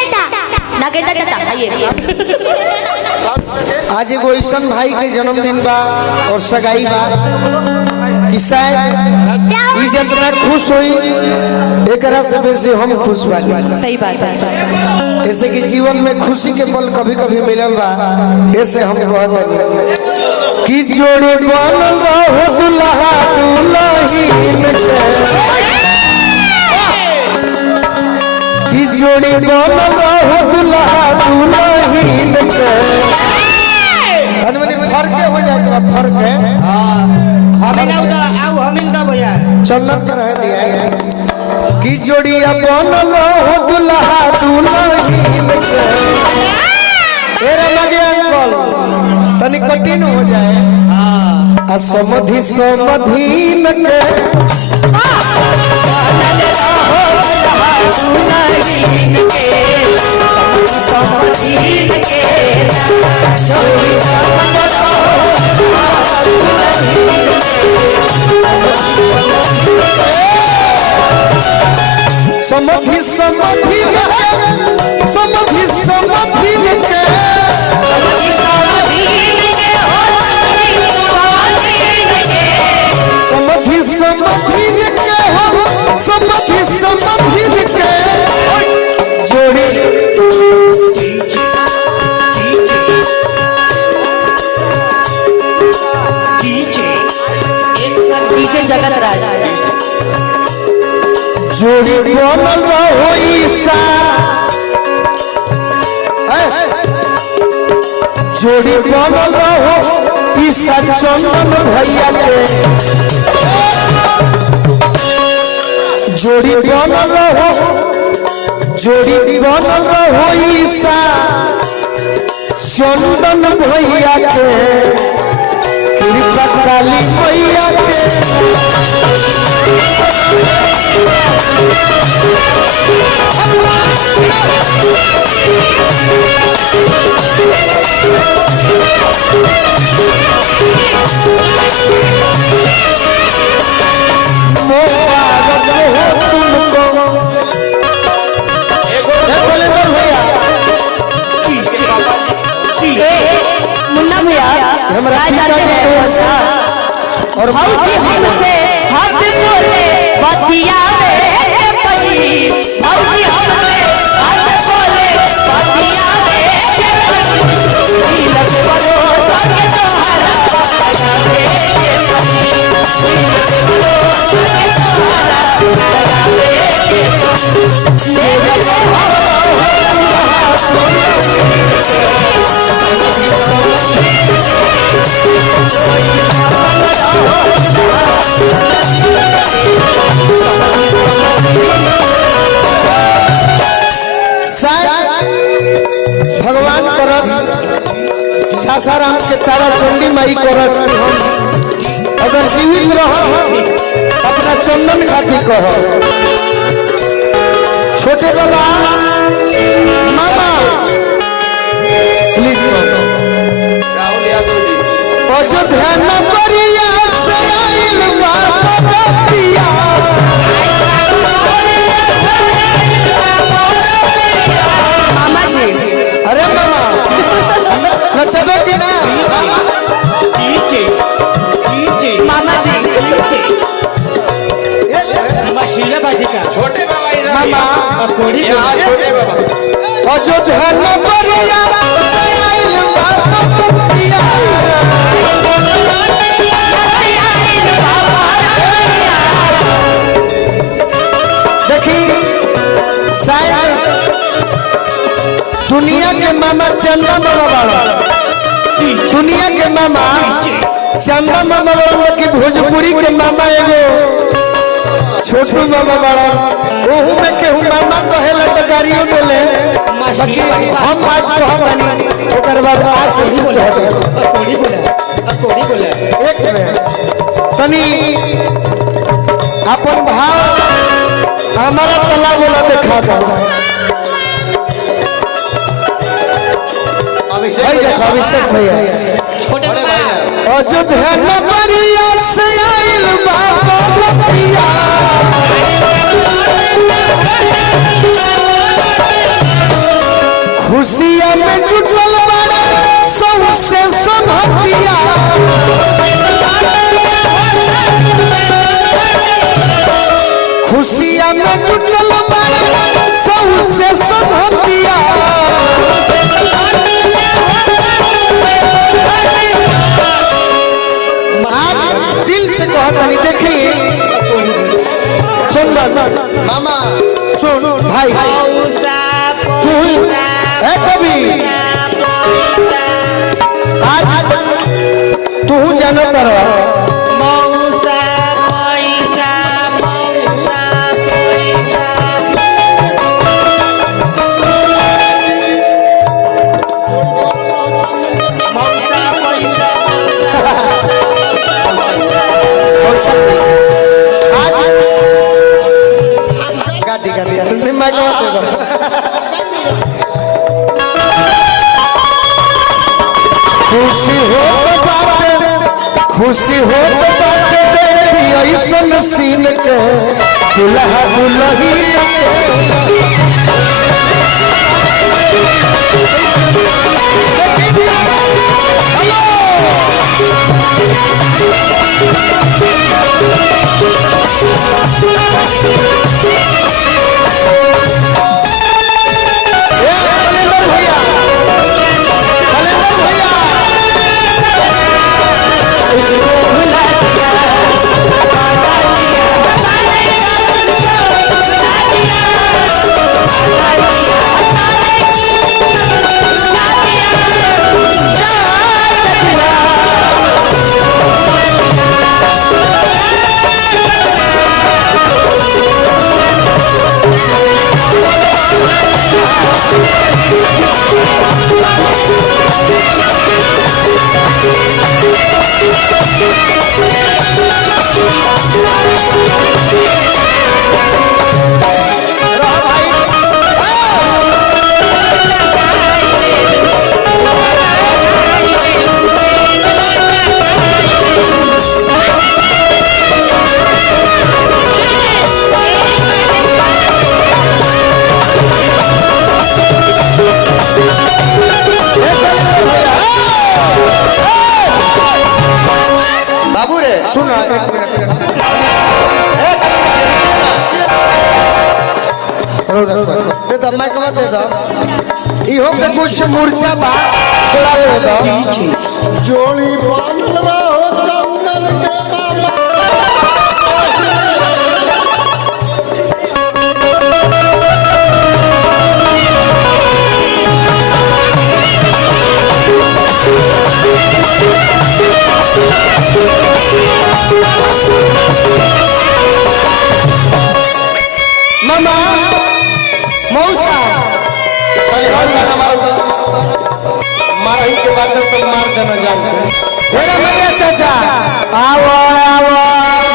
चाचा नागेंद्र चाचा आइए। आज एगो ऐसा भाई के जन्मदिन बा और सगाई बा कि शायद जितना खुश हुई एकरा से बेसी हम खुश बानी। सही बात है। ऐसे कि जीवन में खुशी के पल कभी कभी मिलल बा, ऐसे हम कहत कि जोड़ी बनल रहो दुल्हा दुल्हीन के, कि जोड़ी बनल रहो दुल्हा दुल्हीन के। फर्क हो जाएगा, फर्क है चंदन कर रह दिया कि जोड़िया बनल हो दुल्हा दुल्हीन के। लगे अंकल तनी कठिन हो जाए समधि समधीन के समधि समधि समधि समधि के समधि समधि के समधि समधि के जोड़ी डीजे जगत राज जोड़ी बनल रहो ईसा, जोड़ी बनल रहो ईसा चंदन भैया के। जोड़ी बनल रहो, जोड़ी बनल रहो ईसा चंदन भैया के। कृपा काली मैया के तुमको मुन्ना भैया और भौजी हमसे हंस बोले बतिया भौजी हमसे हंस बोले बतिया भगवान करस सासाराम के तारा चंडी माई करस अगर जीवित रह अपना चंदन खाती कह। छोटे बाबा मामा प्लीज राहुल यादव जी अयोध्या नगरिया से आइल बाबा पिया। मामा जी अरे मामा नचबे कि ना मामा जी छोटे बाबा मामा छोटे बाबा अयोध्या नगरिया से आइल बाबा पिया। देखी शायद दुनिया के मामा चंदा मामा बाबा, दुनिया के मामा चंदा मामा बाबा की भोजपुरी के मामा एगो छोटू मामा बाबा ओहू में केहू मामा कहेला तो गाड़ियों मिले बाकी हम आज कहबानी ओकर बाद आज से ही कहते एक मिनट तनी अपन भाव हमारा तला बोला देखा दो। अभिषेक भैया अयोध्या नगरिया से आइल बाबा पिया। खुशियां में जुटल बारे सौ से संभतिया आज दिल से कहता नहीं देखिए चंदन मामा सुन भाई तू है कभी आज तू जानो तर खुशी हो खुशी हो देखी ऐसन सीन के दुल्हा दुल्ही सुना दे दो मैं कहा दे दो इहो पे कुछ मूर्छा बा छोड़ा दे दो जोड़ी बांध रहो चंदन के मामा मामा मौसा मारा ही के बाद तो मार देना जान से चाचा आओ आओ